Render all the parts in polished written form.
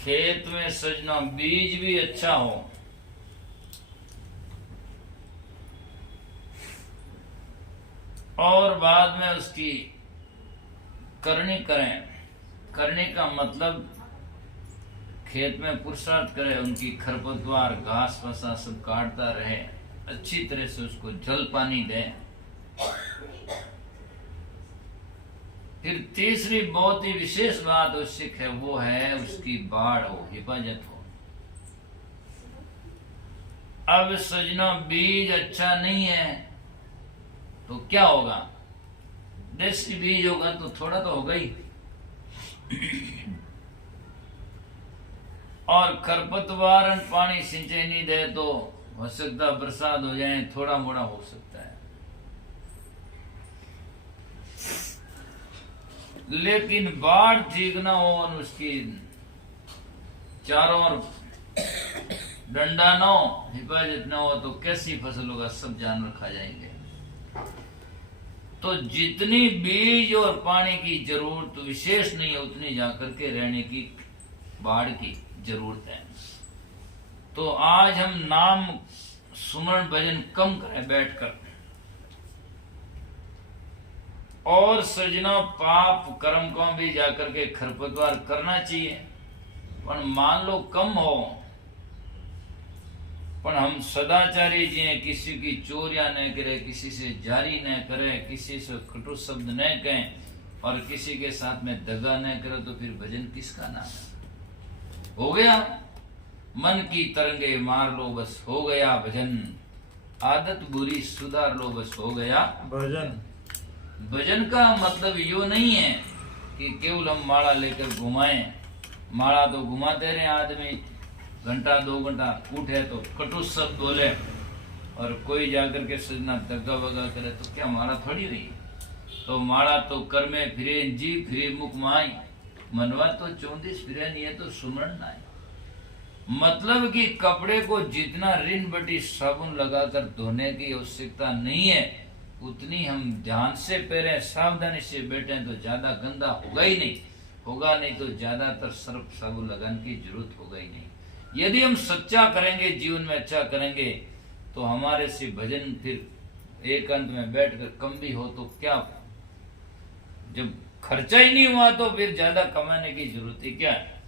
खेत में सजना बीज भी अच्छा हो और बाद में उसकी करनी करें। करने का मतलब खेत में पुरुषार्थ करे, उनकी खरपतवार घास फसा सब काटता रहे, अच्छी तरह से उसको जल पानी दे। फिर तीसरी बहुत ही विशेष बात आवश्यक है, वो है उसकी बाढ़ हो, हिफाजत हो। अब सजना बीज अच्छा नहीं है तो क्या होगा? देसी बीज होगा तो थोड़ा तो होगा ही, और खरपतवार पानी सिंचाई नहीं दे तो हो सकता बरसात हो जाए, थोड़ा मोड़ा हो सकता है। लेकिन बाढ़ ठीक ना हो और उसकी चारों ओर डंडा ना हो, हिफाजत ना हो तो कैसी फसल होगा? सब जानवर खा जाएंगे। तो जितनी बीज और पानी की जरूरत विशेष नहीं है, उतनी जाकर के रहने की बाढ़ की जरूरत है। तो आज हम नाम सुमरण भजन कम करें बैठकर, और सजना पाप कर्म को भी जाकर के खरपतवार करना चाहिए। पर मान लो कम हो, पर हम सदाचारी जी हैं, किसी की चोरियां न करे, किसी से जारी न करे, किसी से कटु शब्द न कहें, और किसी के साथ में दगा न करे, तो फिर भजन किसका नाम है? हो गया मन की तरंगे मार लो, बस हो गया भजन। आदत बुरी सुधार लो, बस हो गया भजन। भजन का मतलब यो नहीं है कि केवल हम माला लेकर घुमाएं। माला तो घुमाते रहे आदमी, घंटा 2 घंटा, उठे तो कटु शब्द बोले, और कोई जाकर के सजना दगा वगा करे तो क्या माला थोड़ी हुई? तो माला तो कर में फिरे जी फिरे मुख माई, मनवा तो 34 फिरे नहीं है तो सुमरण ना है। मतलब कि कपड़े को जितना ऋण बटी साबुन लगाकर धोने की आवश्यकता नहीं है, उतनी हम ध्यान से पहने, सावधानी से बैठे तो ज्यादा गंदा होगा ही नहीं। होगा नहीं तो ज्यादातर सर्फ साबुन लगाने की जरूरत होगा ही नहीं। यदि हम सच्चा करेंगे, जीवन में अच्छा करेंगे, तो हमारे से भजन फिर एकांत में बैठकर कम भी हो तो क्या, जब खर्चा ही नहीं हुआ तो फिर ज्यादा कमाने की जरूरत ही क्या है?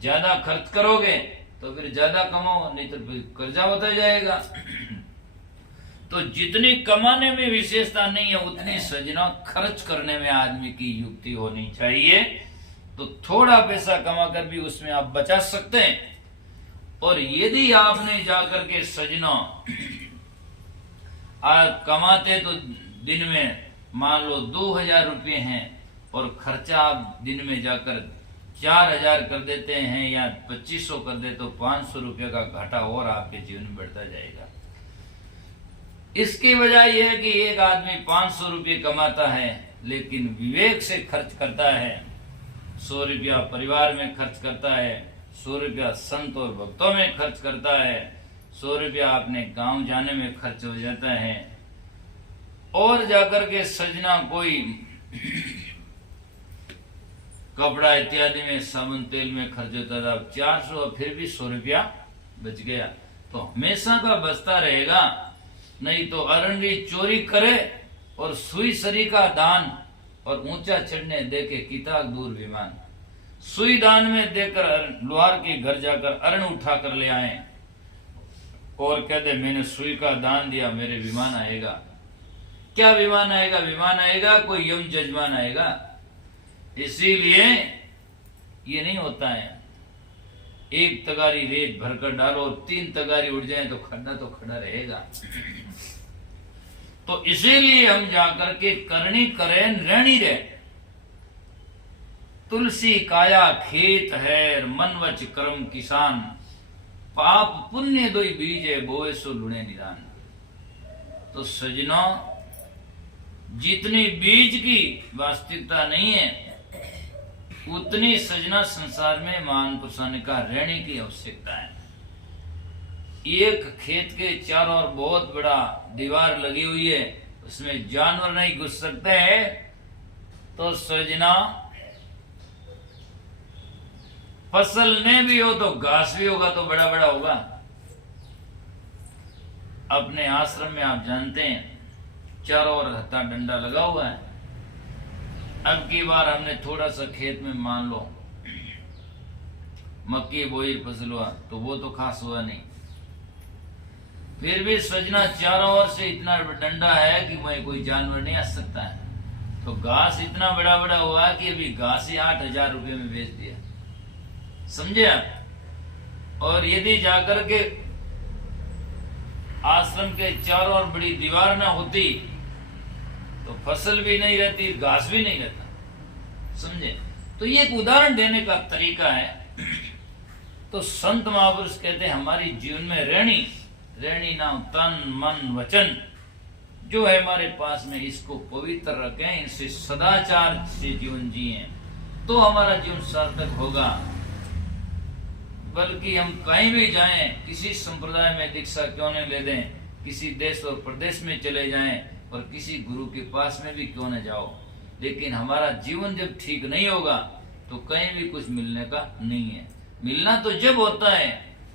ज्यादा खर्च करोगे तो फिर ज्यादा कमाओ, नहीं तो फिर कर्जा होता जाएगा। तो जितनी कमाने में विशेषता नहीं है, उतनी सजना खर्च करने में आदमी की युक्ति होनी चाहिए। तो थोड़ा पैसा कमाकर भी उसमें आप बचा सकते हैं। और यदि आपने जाकर के सजना आप कमाते तो दिन में मान लो 2000 रुपये हैं, और खर्चा आप दिन में जाकर 4000 कर देते हैं या 2500 कर दे, तो 500 रुपये का घाटा और आपके जीवन में बढ़ता जाएगा। इसकी वजह यह है कि एक आदमी 500 रुपये कमाता है, लेकिन विवेक से खर्च करता है। 100 रुपया परिवार में खर्च करता है, 100 रुपया संत और भक्तों में खर्च करता है, 100 रुपया अपने गांव जाने में खर्च हो जाता है, और जाकर के सजना कोई कपड़ा इत्यादि में, साबुन तेल में खर्च होता था। 400 फिर भी 100 रुपया बच गया, तो हमेशा का बचता रहेगा। नहीं तो अरंडी चोरी करे और सुई सरी का दान, और ऊंचा चढ़ने देके किताब दूर विमान। सुई दान में देकर लोहार के घर जाकर अरण उठा कर ले आए, और कहते मैंने सुई का दान दिया, मेरे विमान आएगा। क्या विमान आएगा? विमान आएगा कोई यम जजमान आएगा। इसीलिए ये नहीं होता है, एक तगारी रेत भरकर डालो और 3 तगारी उड़ जाए तो खड्डा तो खड़ा रहेगा। तो इसीलिए हम जाकर के करनी करें, रहनी रहे। तुलसी काया खेत है, मन वच कर्म किसान, पाप पुण्य दोई बीजे बोए सो लुणे निदान। तो सजना जितनी बीज की वास्तविकता नहीं है, उतनी सजना संसार में मान पुरुषाने का रहने की आवश्यकता है। एक खेत के चारों ओर बहुत बड़ा दीवार लगी हुई है, उसमें जानवर नहीं घुस सकते हैं, तो सजना फसल ने भी हो तो घास भी होगा तो बड़ा बड़ा होगा। अपने आश्रम में आप जानते हैं चारों ओर हत्था डंडा लगा हुआ है। अब की बार हमने थोड़ा सा खेत में मान लो मक्की बोई फसल हुआ तो वो तो खास हुआ नहीं, फिर भी सजना चारों ओर से इतना डंडा है कि मैं कोई जानवर नहीं आ सकता है। तो घास इतना बड़ा बड़ा हुआ कि अभी घास ही 8,000 रुपये में बेच दिया, समझे आप। और यदि जाकर के आश्रम के चारों ओर बड़ी दीवार ना होती तो फसल भी नहीं रहती, घास भी नहीं रहता, समझे। तो ये एक उदाहरण देने का तरीका है। तो संत महापुरुष कहते हैं हमारी जीवन में रहनी नाम तन मन वचन जो है हमारे पास में, इसको पवित्र रखें, इनसे सदाचार से जीवन जिए तो हमारा जीवन सार्थक होगा। बल्कि हम कहीं भी जाएं, किसी संप्रदाय में दीक्षा क्यों नहीं ले दें, किसी देश और प्रदेश में चले जाएं और किसी गुरु के पास में भी क्यों न जाओ, लेकिन हमारा जीवन जब ठीक नहीं होगा तो कहीं भी कुछ मिलने का नहीं है। मिलना तो जब होता है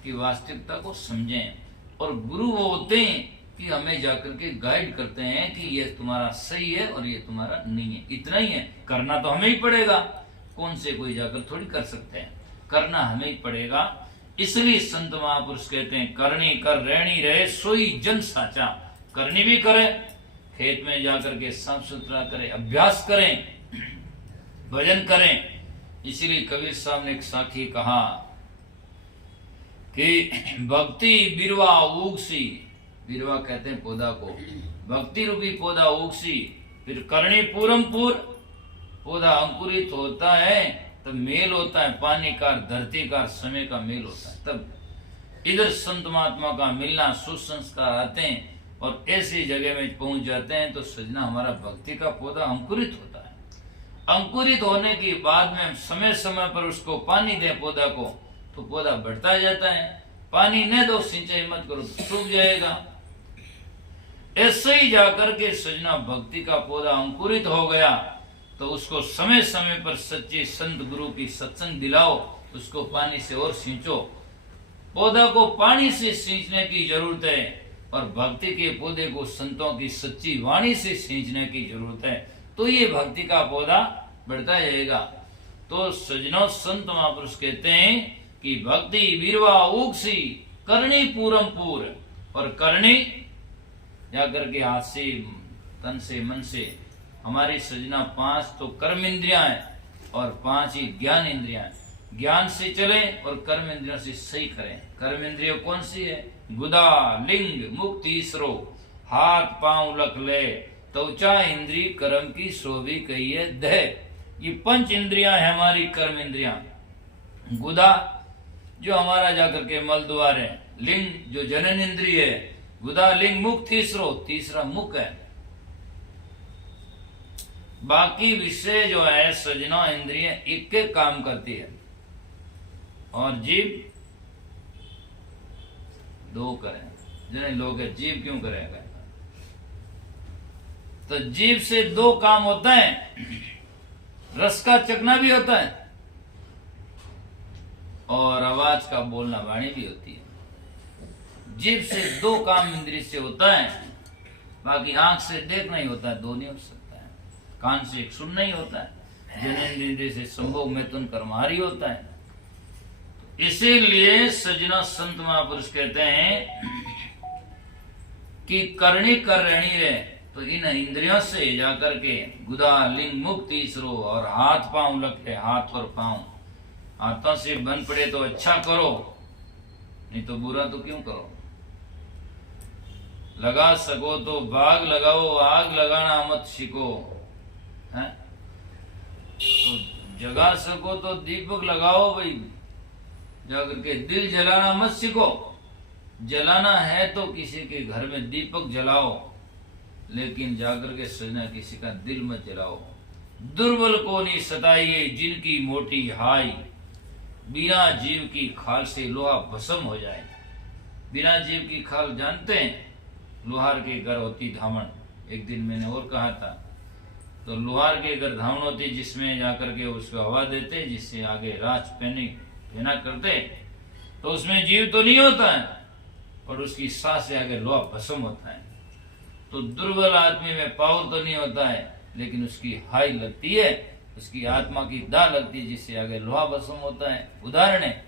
कि वास्तविकता को समझें, और गुरु वो होते हैं कि हमें जाकर के गाइड करते हैं कि ये तुम्हारा सही है और ये तुम्हारा नहीं है। इतना ही है, करना तो हमें ही पड़ेगा, कौन से कोई जाकर थोड़ी कर सकते हैं, करना हमें ही पड़ेगा। इसलिए संत महापुरुष कहते हैं करनी कर रहनी रहे सोई जन साचा। करनी भी करे, खेत में जाकर के साफ सुथरा करें, अभ्यास करें, भजन करें। इसीलिए कबीर साहब ने एक साखी कहा कि भक्ति बिरवा उगसी, बिरवा कहते हैं पौधा को, भक्ति रूपी पौधा उगसी, फिर करनी पूरम पूर, पौधा अंकुरित होता है तब मेल होता है पानी का, धरती का, समय का मेल होता है, तब इधर संत महात्मा का मिलना, सुसंस्कार आते हैं और ऐसी जगह में पहुंच जाते हैं तो सजना हमारा भक्ति का पौधा अंकुरित होता है। अंकुरित होने के बाद में समय समय पर उसको पानी दें पौधा को तो पौधा बढ़ता जाता है। पानी न दो, सिंचाई मत करो तो सूख जाएगा। ऐसे ही जाकर के सजना भक्ति का पौधा अंकुरित हो गया तो उसको समय समय पर सच्चे संत गुरु की सत्संग दिलाओ, उसको पानी से और सींचो। पौधा को पानी से सींचने की जरूरत है और भक्ति के पौधे को संतों की सच्ची वाणी से सींचने की जरूरत है, तो ये भक्ति का पौधा बढ़ता जाएगा। तो सजनों संत महापुरुष कहते हैं कि भक्ति बीरवा उगसी करनी पूरम पूर, और करनी जाकर के हाथ से, तन से, मन से। हमारी सजना 5 तो कर्म इंद्रियां हैं और 5 ही ज्ञान इंद्रियां हैं। ज्ञान से चले और कर्म इंद्रियों से सही करें। कर्म इंद्रिय कौन सी है? गुदा लिंग मुख तीसरो, हाथ पांव लख ले, त्वचा इंद्री कर्म की शोभी कही है दह। ये 5 इंद्रियां है हमारी कर्म इंद्रियां। गुदा जो हमारा जाकर के मल द्वार है, लिंग जो जनन इंद्रिय है, गुदा लिंग मुख तीसरो, तीसरा मुख है। बाकी विषय जो है सजना इंद्रिय एक एक काम करती है और जीव 2 करें। जने लोग है जीव क्यों करेगा? तो जीव से 2 काम होता है, रस का चखना भी होता है और आवाज का बोलना वाणी भी होती है। जीव से 2 काम इंद्रिय से होता है, बाकी आंख से देखना ही होता है, 2 नहीं हो सकता है। कान से सुनना ही होता है, जननेन्द्रिय से संभोग मैथुन कर्महारी होता है। इसीलिए सजना संत महापुरुष कहते हैं कि करनी कर रहनी रहे, तो इन इंद्रियों से जाकर के गुदा लिंग मुख तीसरो, और हाथ पांव लगे, हाथ और पांव। हाथों से बन पड़े तो अच्छा करो, नहीं तो बुरा तो क्यों करो। लगा सको तो बाग लगाओ, आग लगाना मत सीखो, है? तो जगा सको तो दीपक लगाओ भाई, जाकर के दिल जलाना मत सीखो। जलाना है तो किसी के घर में दीपक जलाओ, लेकिन जाकर के सजना किसी का दिल मत जलाओ। दुर्बल को नहीं सताइए जिनकी मोटी हाय, बिना जीव की खाल से लोहा भस्म हो जाए। बिना जीव की खाल जानते हैं, लोहार के घर होती धामन। एक दिन मैंने और कहा था, तो लोहार के घर धामन होती जिसमें जाकर के उसको हवा देते, जिससे आगे राच पैनिक फेना करते तो उसमें जीव तो नहीं होता है, और उसकी सांस से आगे लोहा भस्म होता है। तो दुर्बल आदमी में पावर तो नहीं होता है, लेकिन उसकी हाई लगती है, उसकी आत्मा की दाह लगती है, जिससे आगे लोहा भस्म होता है। उदाहरण है,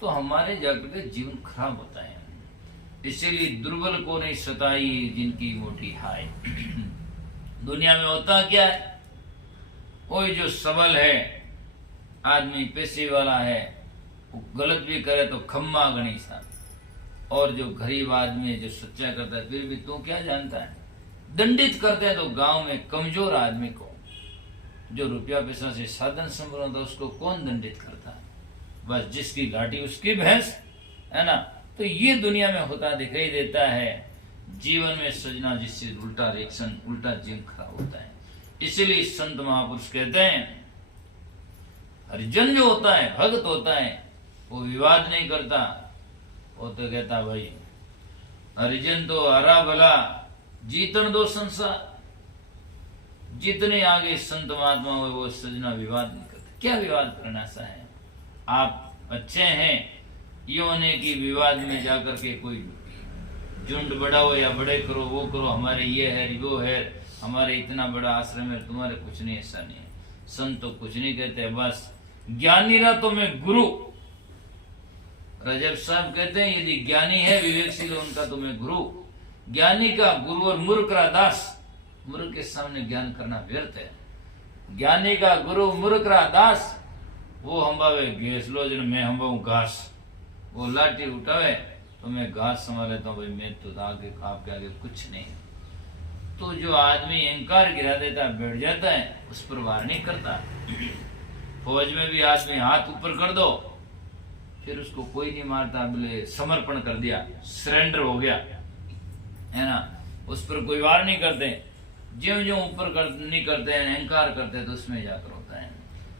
तो हमारे जाकर के जीवन खराब होता है। इसीलिए दुर्बल को नहीं सताई जिनकी मोटी हाय। दुनिया में होता क्या है, कोई जो सबल है आदमी, पैसे वाला है, वो गलत भी करे तो खम्मा गणेशा, और जो गरीब आदमी है जो सच्चा करता है फिर भी तू क्या जानता है, दंडित करते हैं। तो गांव में कमजोर आदमी को, जो रुपया पैसा से साधन संपन्न होता है, उसको कौन दंडित करता है? बस जिसकी लाठी उसकी भैंस, है ना। तो ये दुनिया में होता दिखाई देता है। जीवन में सजना जिससे उल्टा रिएक्शन, उल्टा जीवन खराब होता है। इसीलिए संत महापुरुष कहते हैं, हरिजन जो होता है, भक्त होता है, वो विवाद नहीं करता। वो तो कहता भाई हरिजन तो हरा भला जीतन दो संसार। जितने आगे संत महात्मा हुए वो सजना विवाद नहीं करते। क्या विवाद करना सा है? आप अच्छे हैं, ये होने की विवाद में जाकर के कोई झुंड बढ़ाओ या बड़े करो, वो करो, हमारे ये है वो है, हमारे इतना बड़ा आश्रम है, तुम्हारे कुछ नहीं, ऐसा नहीं है। संत तो कुछ नहीं कहते, बस ज्ञानी रहा तो मैं गुरु। रजब साहब कहते हैं, यदि ज्ञानी है विवेकशील उनका तो मैं गुरु। ज्ञानी का गुरु और मूर्ख का दास। मूर्ख के सामने ज्ञान करना व्यर्थ है। ज्ञानी का गुरु, मूर्ख का दास। वो हंबावे घेस लो जन मैं हंबाऊ घास। वो लाठी उठावे तो मैं घास संभाल लेता हूँ, भाई मैं तो आगे आपके आगे कुछ नहीं। तो जो आदमी अहंकार गिरा देता है, बैठ जाता है, उस पर वार नहीं करता। फौज में भी आदमी हाथ ऊपर कर दो, फिर उसको कोई नहीं मारता, बोले समर्पण कर दिया, सरेंडर हो गया, है ना। उस पर कोई वार नहीं करते। ज्यों ज्यों ऊपर नहीं करते हैं, अहंकार करते हैं, तो उसमें जाकर होता है।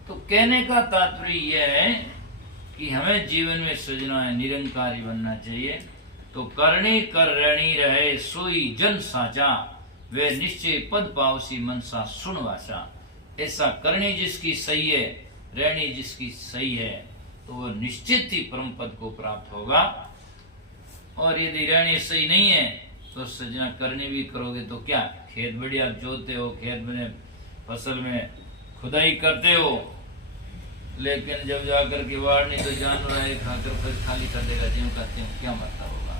तो कहने का तात्पर्य यह है कि हमें जीवन में सजना है, निरंकारी बनना चाहिए। तो करणी कर रणी रहे सोई जन साचा, वे निश्चय पद पावसी मनसा सुन वाचा। ऐसा करणी जिसकी सही है, रणी जिसकी सही है, तो वह निश्चित ही परम पद को प्राप्त होगा। और यदि रणी सही नहीं है तो सजना करनी भी करोगे तो क्या, खेत बढ़िया जोते हो, खेत में फसल में खुदाई करते हो, लेकिन जब जाकर के वाड़ नहीं तो जानवर आए खाकर फिर खाली कर देगा, ज्यों कहते हो क्या मतलब होगा।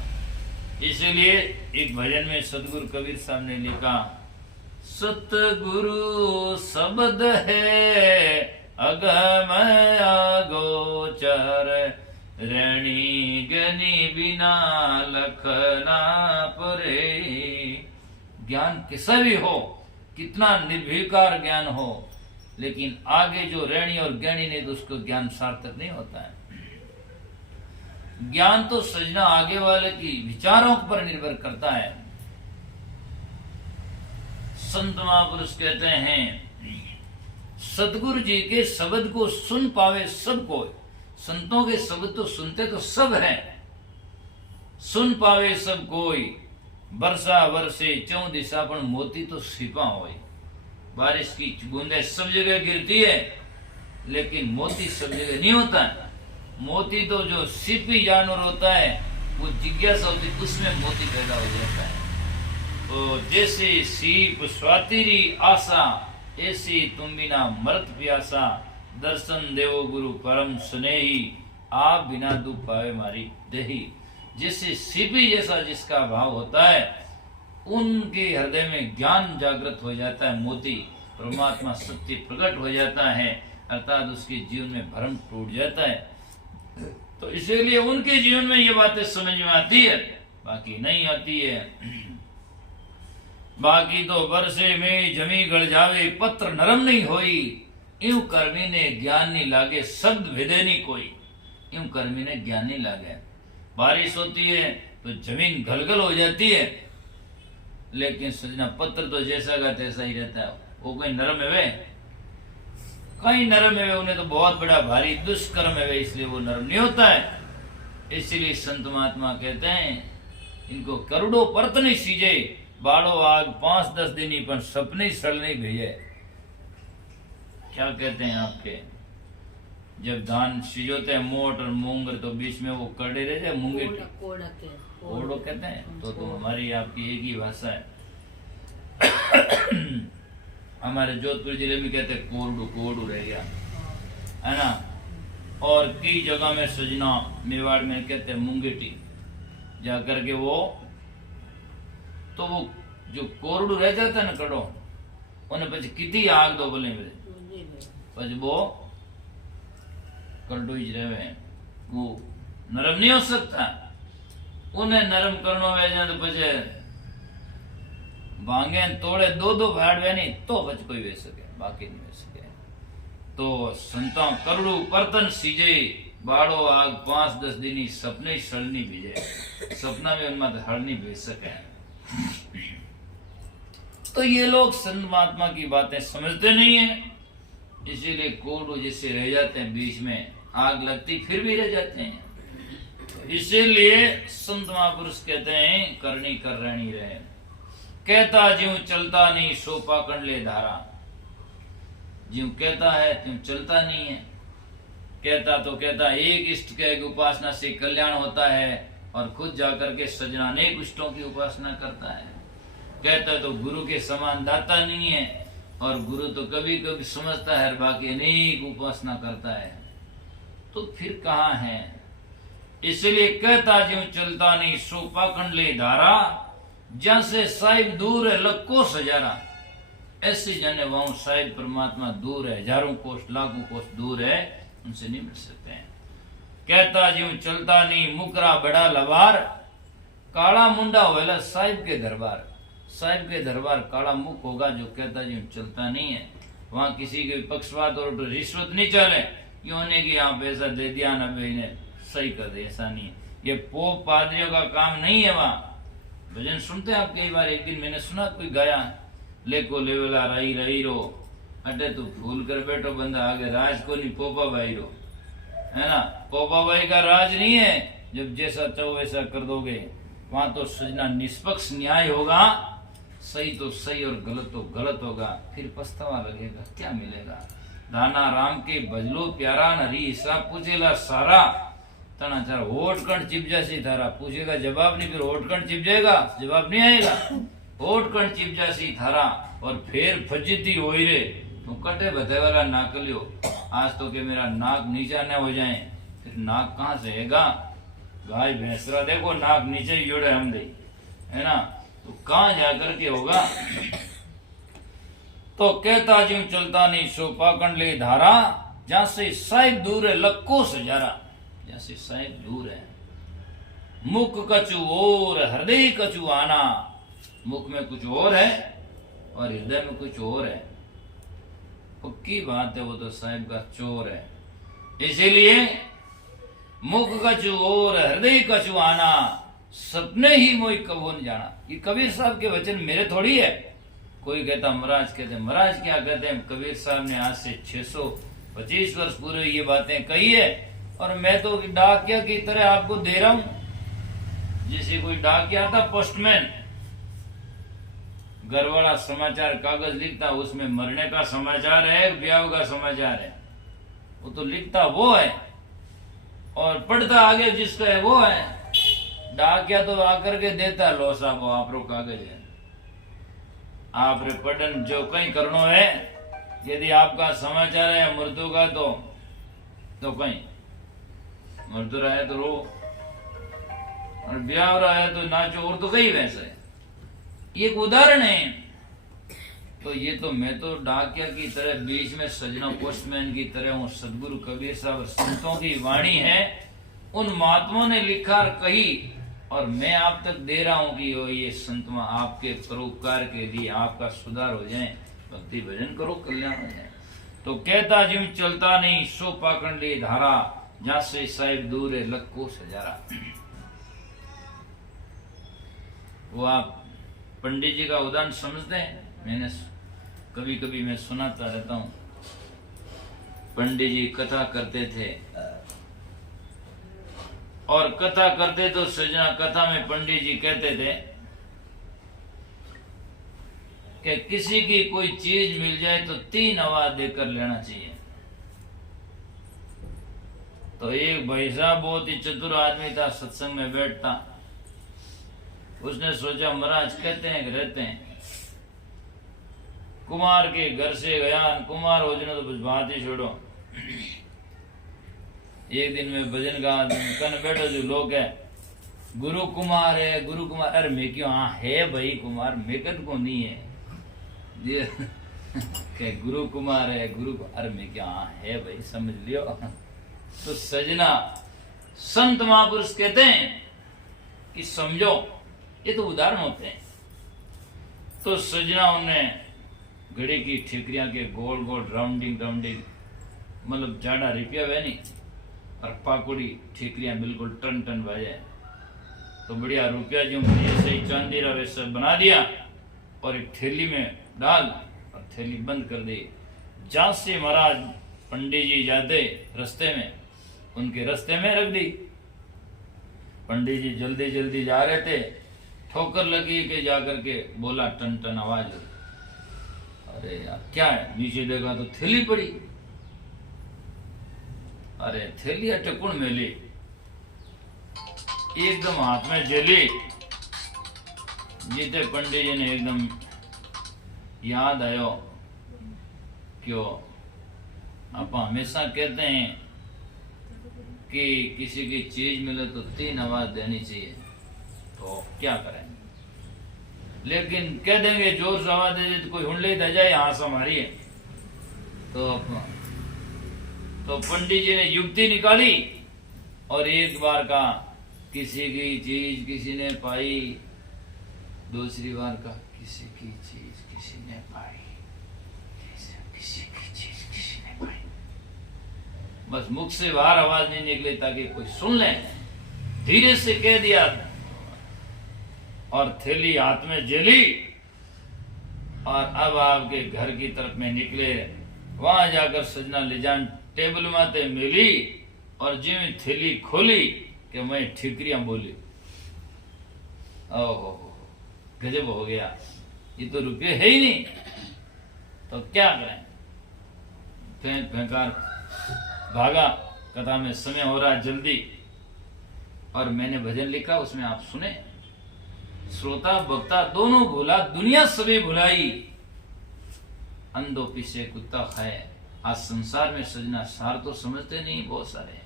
इसीलिए एक भजन में सतगुरु कबीर साहब ने लिखा, सतगुरु शब्द है अगम अगोचर, ऋणी गनी बिना लखना परे। ज्ञान किसा भी हो, कितना निर्विकार ज्ञान हो, लेकिन आगे जो ऋणी और ज्ञानी नहीं तो उसको ज्ञान सार्थक नहीं होता है। ज्ञान तो सजना आगे वाले की विचारों पर निर्भर करता है। संत महापुरुष कहते हैं, सतगुरु जी के शब्द को सुन पावे सब कोई। संतों के शब्द तो सुनते तो सब हैं, सुन पावे सब कोई। वर्षा वर्षे चौं दिशा पर मोती तो सिपा होए। बारिश की बूंदें सब जगह गिरती है, लेकिन मोती सब जगह नहीं होता है। मोती तो जो सिपी जानवर होता है, वो जिज्ञासा होती है, उसमें मोती पैदा हो जाता है। तो जैसे सीप स्वातिरी आशा, ऐसी तुम बिना मरत प्यासा। दर्शन देवो गुरु परम स्नेही, आप बिना दुख पावे मारी दही। जैसे सीपी जैसा जिसका भाव होता है, उनके हृदय में ज्ञान जागृत हो जाता है, मोती परमात्मा सत्य प्रकट हो जाता है, अर्थात उसके जीवन में भ्रम टूट जाता है। तो इसीलिए उनके जीवन में ये बातें समझ में आती है, बाकी नहीं आती है। बाकी तो बरसे में जमी गड़ जावे, पत्र नरम नहीं होई। यूं कर्मी ने ज्ञान नहीं लागे, शब्द भेदे नहीं कोई। यूं कर्मी ने ज्ञान नहीं लागे। बारिश होती है तो जमीन गलगल हो जाती है, लेकिन सजना पत्र तो जैसा का तैसा ही रहता है। वो कोई नरम है वे, कहीं नरम है वे, उन्हें तो बहुत बड़ा भारी दुष्कर्म है वे, इसलिए वो नरम नहीं होता है। इसलिए संत महात्मा कहते हैं, इनको करोड़ों परत नहीं सीजे, बाड़ो आग 5-10 दिन ही पर सपने सड़ नहीं भेजे। क्या कहते हैं आपके, जब धान सिजोते हैं मोट और मूंगर तो बीच में वो कड़े रहते हैं मूंगे कोड़ो कहते हैं। तो हमारी आपकी एक ही भाषा है। हमारे जोधपुर जिले में कहते हैं कोरडू, कोरडू रह गया है ना। और कई जगह में सजना, मेवाड़ में कहते हैं मुंगेटी जा करके वो तो वो जो कोरडू रह जाता है ना कड़ो उन्हें પછી कितनी आग दो बोले પછી वो कड़ो ही रहे वो नरम नहीं हो सकता। उन्हें नरम करनो वे जाए तो પછી भांगे तोड़े दो भाड़ वे नहीं तो बच कोई वे सके, बाकी नहीं वे सके। तो संता करड़ू परतन सीजे बाड़ो आग 5-10 दिन ही सपने सड़नी बीजे, सपना में उनमें हड़नी भेज सके। तो ये लोग संत महात्मा की बातें समझते नहीं है, इसीलिए कोड़ू जैसे रह जाते हैं, बीच में आग लगती फिर भी रह जाते हैं। इसीलिए संत महापुरुष कहते हैं करनी कर रहनी रहे। कहता ज्यों चलता नहीं सो पाकड़ ले धारा, ज्यों कहता है त्यों चलता नहीं है। कहता तो कहता एक इष्ट के उपासना से कल्याण होता है और खुद जाकर के सजना अनेक इष्टों की उपासना करता है। कहता तो गुरु के समान दाता नहीं है और गुरु तो कभी कभी समझता है बाकी अनेक उपासना करता है, तो फिर कहाँ है। इसलिए कहता ज्यों चलता नहीं सो पाखंड ले धारा, जैसे साहिब दूर है लक्को सजारा, ऐसे जने वहां साहिब परमात्मा दूर है, हजारों कोष लाखों कोष दूर है, उनसे नहीं मिल सकते हैं। कहता ज्यों चलता नहीं मुकरा बड़ा लवार, काला मुंडा होएला साहिब के दरबार। साहिब के दरबार काला मुख होगा जो कहता ज्यों चलता नहीं है। वहां किसी के पक्षपात और रिश्वत नहीं चले, यूं नहीं कि यहाँ पैसा दे दिया ना भाई ने सही कर दे, ऐसा नहीं है। ये पोप पादरियों का काम नहीं है। वहां भजन सुनते हैं आप कई बार। एक दिन मैंने सुना कोई गाया लेको लेवला रही रही रो अटे तू भूल कर बैठो बंदा आगे राज को नहीं पोपा भाई रो, है ना। पोपा भाई का राज नहीं है, जब जैसा चाहो वैसा कर दोगे। वहां तो सजना निष्पक्ष न्याय होगा, सही तो सही और गलत तो गलत होगा, फिर पछतावा लगेगा, क्या मिलेगा। दाना राम के भजलो प्यारा नरी हिसाब पूछेला सारा, तना चार होटकंड चिप जासी थारा, पूछेगा जवाब नहीं, फिर होटकंड चिप जाएगा, जवाब नहीं आएगा। होटकंड चिप जासी थारा और फिर फजीती होई रे, तो कटे बधे वाला नाकलियो, आज तो के मेरा नाक नीचा न हो जाए, फिर नाक कहाँ से आएगा। गाय भैंसरा देखो नाक नीचे ही जोड़े हम दे, है ना, तो कहाँ जाकर के होगा। तो कहता ज्यों चलता नहीं सो पाखंड ले धारा, जैसे साहिब दूर है लक्को सजारा, जैसे साहिब दूर है। मुख कछु और हृदय कछु आना, मुख में कुछ और है और हृदय में कुछ और है। पक्की बात है, वो तो साहिब का चोर है। इसीलिए मुख कछु और हृदय कछु आना, सपने ही मोई कबो न जाना। ये कबीर साहब के वचन मेरे थोड़ी है। कोई कहता महाराज कहते, महाराज क्या कहते हैं। कबीर साहब ने आज से 625 वर्ष पूर्व ये बातें कही है और मैं तो डाकिया की तरह आपको दे रहा हूं। जैसे कोई डाकिया था पोस्टमैन, घर वाला समाचार कागज लिखता, उसमें मरने का समाचार है ब्याह का समाचार है, वो तो लिखता वो है और पढ़ता आगे जिसका है वो है। डाकिया तो आकर के देता, लो साहब आप रो कागज है, आप रे पढ़न जो कहीं करनो है। यदि आपका समाचार है मृत्यु का तो कहीं मृत्यु रहा है तो रो, और ब्याह रहा है तो नाचो, और तो कहीं वैसा है। ये एक उदाहरण है। तो ये तो मैं तो डाकिया की तरह बीच में सजना पोस्टमैन की तरह हूँ। सदगुरु कबीर साहब संतों की वाणी है, उन महात्माओं ने लिखा और कही, और मैं आप तक दे रहा हूँ कि ये संतमा आपके परोपकार के लिए आपका सुधार हो जाए, भक्ति भजन करो, कल्याण हो जाए। तो कहता ज्यों चलता नहीं सो पाखंड ले धारा, जहां से साहिब दूर है लक्को सजारा। वो आप पंडित जी का उदाहरण समझते हैं। मैंने कभी कभी मैं सुनाता रहता हूँ। पंडित जी कथा करते थे और कथा करते तो सजना कथा में पंडित जी कहते थे कि किसी की कोई चीज मिल जाए तो 3 आवाज देकर लेना चाहिए। तो एक भाई साहब बहुत ही चतुर आदमी था, सत्संग में बैठता। उसने सोचा महाराज कहते हैं कि रहते हैं, कुमार के घर से गया, कुमार हो जाना तो कुछ बात ही छोड़ो। एक दिन में भजन गा कन बैठो जो लोग है, गुरु कुमार है, गुरु कुमार। अरे मैं क्यों, हाँ है भाई कुमार, मेकन को नहीं है ये के गुरु कुमार है, गुरु। अरे मैं क्या, हाँ है भाई, समझ लियो। तो सजना, संत महापुरुष कहते हैं कि समझो, ये तो उदाहरण होते हैं। तो सजना उन्हें घड़ी की ठिकरियां के गोल गोल राउंडिंग राउंडिंग, मतलब जाड़ा रिपिया वे नहीं, और पाकुड़ी ठिकरियां बिल्कुल टन टन बजे। तो बढ़िया रुपया जो ऐसे ही चांदी रा वैसे बना दिया और एक थैली में डाल और थैली बंद कर दी। जहां से महाराज पंडित जी जाते रास्ते में, उनके रास्ते में रख दी। पंडित जी जल्दी जल्दी जा रहे थे, ठोकर लगी कि जाकर के बोला, टन टन आवाज हुई। अरे यार क्या है, नीचे देखा तो थैली पड़ी। अरे थैली अटकुण में ली, एकदम हाथ में जेली। जीते पंडित जी ने एकदम याद आयो, क्यों आप हमेशा कहते हैं कि किसी की चीज मिले तो 3 आवाज देनी चाहिए, तो क्या करें। लेकिन कह देंगे जोर से आवाज दे तो कोई हुंडले दे जाए, हाँस हमारी है। तो पंडित जी ने युक्ति निकाली और एक बार का किसी की चीज किसी ने पाई, दूसरी बार का किसी की चीज किसी ने पाई, किसी की चीज किसी ने पाई। बस मुख से बाहर आवाज नहीं निकली ताकि कोई सुन ले। धीरे से कह दिया और थैली हाथ में जेली, और अब आपके घर की तरफ में निकले। वहां जाकर सजना ले जान टेबल माते मिली, और जिम्मे थैली खोली कि मैं ठिकरियां बोली। ओहो गजब हो गया, ये तो रुपये है ही नहीं, तो क्या करें। फेंकार भागा, कथा में समय हो रहा जल्दी, और मैंने भजन लिखा, उसमें आप सुने। श्रोता भक्ता दोनों भूला, दुनिया सभी भुलाई, अंधो पीछे कुत्ता खाए। आज संसार में सजना सार तो समझते नहीं बहुत सारे।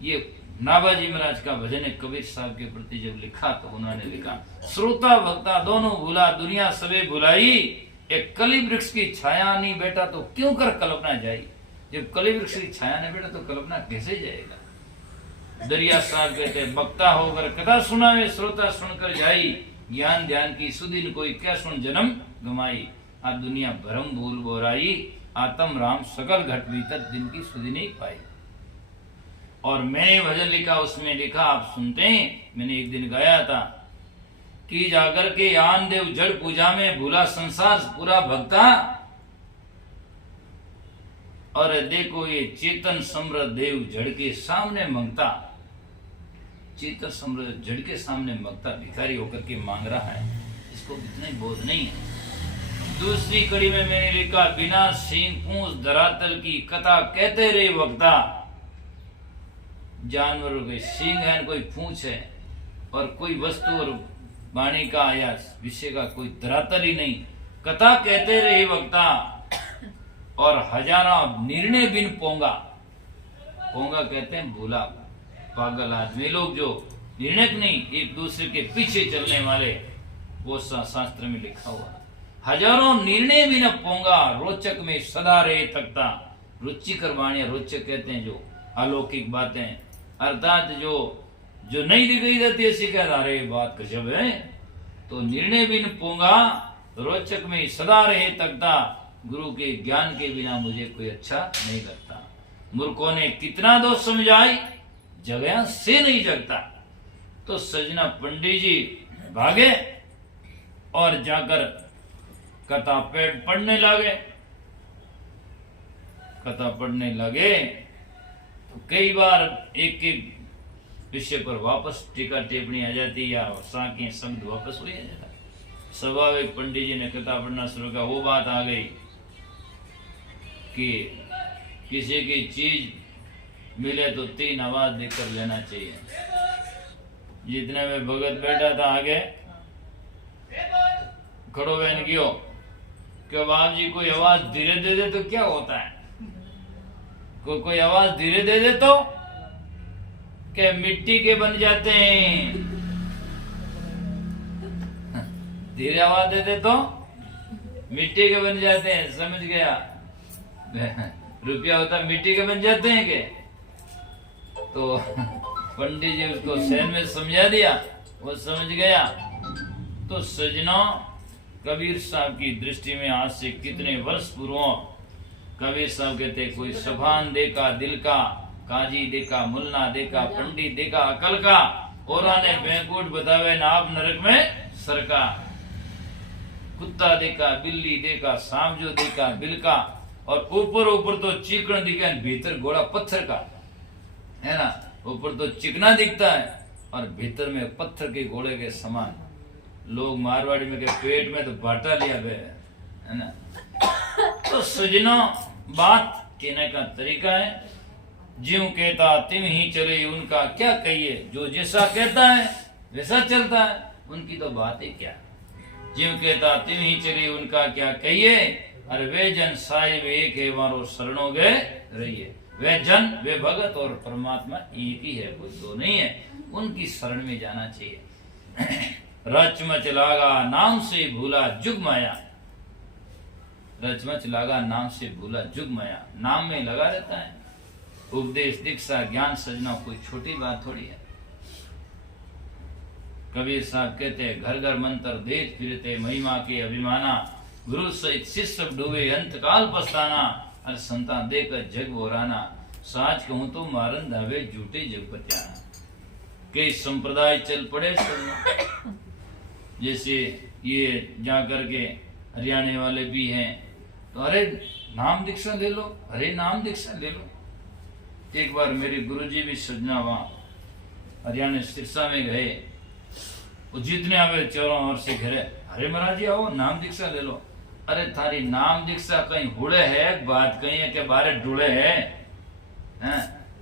ये नाभाजी महाराज का भजन है, कबीर साहब के प्रति जब लिखा तो उन्होंने लिखा, श्रोता भक्ता दोनों भूला, दुनिया सभी भुलाई, एक कली वृक्ष की छाया नहीं बैठा तो क्यों कर कल्पना जाई। जब कली वृक्ष की छाया नहीं बैठा तो कल्पना कैसे जाएगा। दरिया साहब कहते, वक्ता होकर कथा सुनावे, श्रोता सुनकर जाई, ज्ञान ध्यान की सुदिन कोई क्या सुन जन्म गमाई। आ दुनिया भरम भूल बोराई, आत्म राम सकल घट भीतर दिन की सुधि नहीं पाई। और मैंने भजन लिखा, उसमें लिखा आप सुनते हैं, मैंने एक दिन गाया था कि जाकर के आन देव जड़ पूजा में भूला संसार पूरा भक्ता, और देखो ये चेतन समृद्ध देव जड़ के सामने मंगता। चेतन समृद्ध जड़ के सामने मंगता, भिखारी होकर के मांग रहा है, इसको इतना ही बोध नहीं है। दूसरी कड़ी में मैंने लिखा, बिना सींग पूंछ धरातल की कथा कहते रहे वक्ता। जानवरों के सींग है, कोई पूंछ है, और कोई वस्तु और वाणी का या विषय का कोई धरातल ही नहीं, कथा कहते रहे वक्ता। और हजारों निर्णय बिन पोंगा, पोंगा कहते हैं भूला पागल आदमी लोग जो निर्णय नहीं, एक दूसरे के पीछे चलने वाले, वो शास्त्र में लिखा हुआ। हजारों निर्णय बिन पोंगा, रोचक में सदा रहे तकता। रुचिकर वाणी, रोचक कहते हैं जो अलौकिक बातें, अर्थात जो नहीं दिखाई देती ऐसी कहता, अरे बात गजब है। तो निर्णय बिन पोंगा, रोचक में सदा रहे तकता, गुरु के ज्ञान के बिना मुझे कोई अच्छा नहीं लगता। मूर्खों ने कितना दोष समझाई, जगह से नहीं जगता। तो सजना पंडित जी भागे और जाकर कथा पढ़ने लगे। कथा पढ़ने लगे तो कई बार एक एक विषय पर वापस टीका टिप्पणी आ जाती, या साके शब्द वापस हो जाता। स्वाभाविक पंडित जी ने कथा पढ़ना शुरू किया। वो बात आ गई कि किसी की चीज मिले तो 3 आवाज देकर लेना चाहिए। जितने में भगत बैठा था आगे खड़ो बहन गयो कि बाप जी कोई आवाज धीरे दे दे तो क्या होता है, कोई आवाज धीरे दे दे तो के मिट्टी के बन जाते हैं, धीरे आवाज दे दे तो मिट्टी के बन जाते हैं। समझ गया? रुपया होता मिट्टी के बन जाते हैं के? तो पंडित जी उसको सहन में समझा दिया, वो समझ गया। तो सजनों, कबीर साहब की दृष्टि में आज से कितने वर्ष पूर्व कबीर साहब कहते कोई सभान देखा दिल का, काजी देखा मुल्ला देखा, पंडित देखा अकल का, और ने बैंकुट बतावे नाप नरक में सरका। कुत्ता देखा, बिल्ली देखा, सांप जो देखा बिल का, और ऊपर ऊपर तो चिकन दिखा, भीतर गोला पत्थर का है ना। ऊपर तो चिकना दिखता है और भीतर में पत्थर के गोले के समान। लोग मारवाड़ी में के पेट में तो बाटा लिया गया है ना। तो सजनों, बात कहने का तरीका है, ज्यों कहता तिम ही चले उनका क्या कहिए, जो जैसा कहता है वैसा चलता है, उनकी तो बात ही क्या। ज्यों कहता तिम ही चले उनका क्या कहिए, अरे वे जन साहिब एक है वारो शरणों गए रहिए। वे जन, वे भगत और परमात्मा एक ही है, कोई दो नहीं है, उनकी शरण में जाना चाहिए। रचमच लागा नाम से भूला जुग माया, रचमच लागा नाम से भूला जुग माया, नाम में लगा रहता है। उपदेश दीक्षा ज्ञान सजना कोई छोटी बात थोड़ी है। कबीर साहब कहते हैं घर घर मंत्र देत फिरते महिमा के अभिमाना, गुरु सहित शिष्य डूबे अंत काल पछताना, और संतान देकर जग बोराना, साच कहूं तो मारन धावे झूठे जग पत्याना। कई संप्रदाय चल पड़े सब, जैसे ये जाकर के हरियाणा वाले भी हैं, तो अरे नाम दीक्षा ले लो, अरे नाम दीक्षा ले लो। एक बार मेरे गुरुजी भी सजना वहां हरियाणा सिरसा में गए, वो जितने आवे चौरों ओर से घरे, अरे महाराज जी आओ नाम दीक्षा ले लो। अरे थारी नाम दीक्षा कहीं हुड़े है, बात कहीं है के बारे डुड़े है,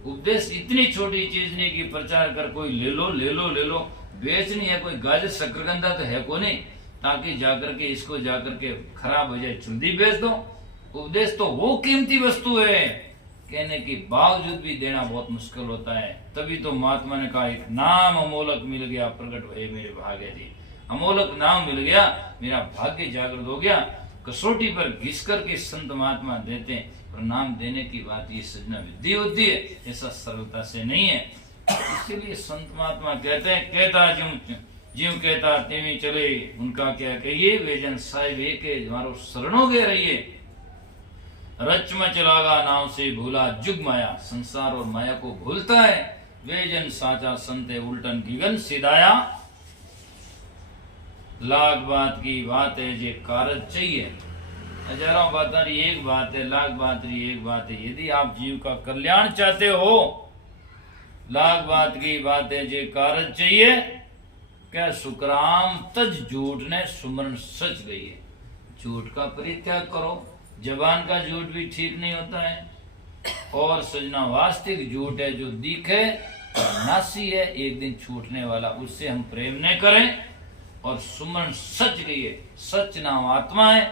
उपदेश इतनी छोटी चीज नहीं कि प्रचार कर कोई ले लो ले लो ले लो, बेचनी है कोई गाजर शकरकंदा तो है को नहीं, ताकि जाकर के इसको जाकर के खराब हो जाए जल्दी बेच दो। उपदेश तो वो कीमती वस्तु है, कहने के बावजूद भी देना बहुत मुश्किल होता है। तभी तो महात्मा ने कहा एक नाम अमोलक मिल गया प्रकट हुए मेरे भाग्य जी, अमोलक नाम मिल गया, मेरा भाग्य जागृत हो गया। कसौटी पर घिस करके संत महात्मा देते हैं, और नाम देने की बात ये सजना विधि होती है, ऐसा सरलता से नहीं है। इसीलिए संत महात्मा कहते हैं कहता ज्यों कहता तेवी चले उनका क्या कहिए, वे जन साहिब एक है मारो शरणों के रहिए। रचमच लागा नाम से भूला जुग माया, संसार और माया को भूलता है। वे जन साचा संत है उल्टन गिगन सिदाया, लाख बात की बात है जे कारज चाहिए। हजारों बातों की एक बात है, लाख बात की एक बात है। यदि आप जीव का कल्याण चाहते हो, लाख बात की बात है जे कारज चाहिए। क्या सुकराम तज झूठ ने सुमरण सच गई है। झूठ का परित्याग करो, जबान का झूठ भी ठीक नहीं होता है। और सजना वास्तविक झूठ है जो दिखे नासी है, एक दिन छूटने वाला, उससे हम प्रेम न करें। और सुमरण सच गई है, सच नाम आत्मा है,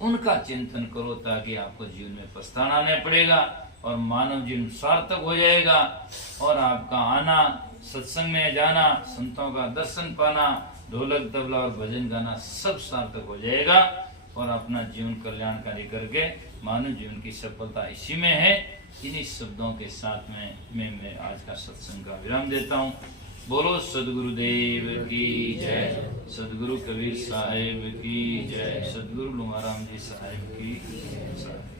उनका चिंतन करो ताकि आपको जीवन में पछताना नहीं पड़ेगा और मानव जीवन सार्थक हो जाएगा। और आपका आना, सत्संग में जाना, संतों का दर्शन पाना, ढोलक तबला और भजन गाना सब सार्थक हो जाएगा। और अपना जीवन कल्याणकारी करके मानव जीवन की सफलता इसी में है। इन्हीं शब्दों के साथ में मैं आज का सत्संग का विराम देता हूँ। बोलो सदगुरुदेव की जय, सदगुरु कबीर साहेब की जय, सदगुरु लुंगाराम जी साहेब की जय।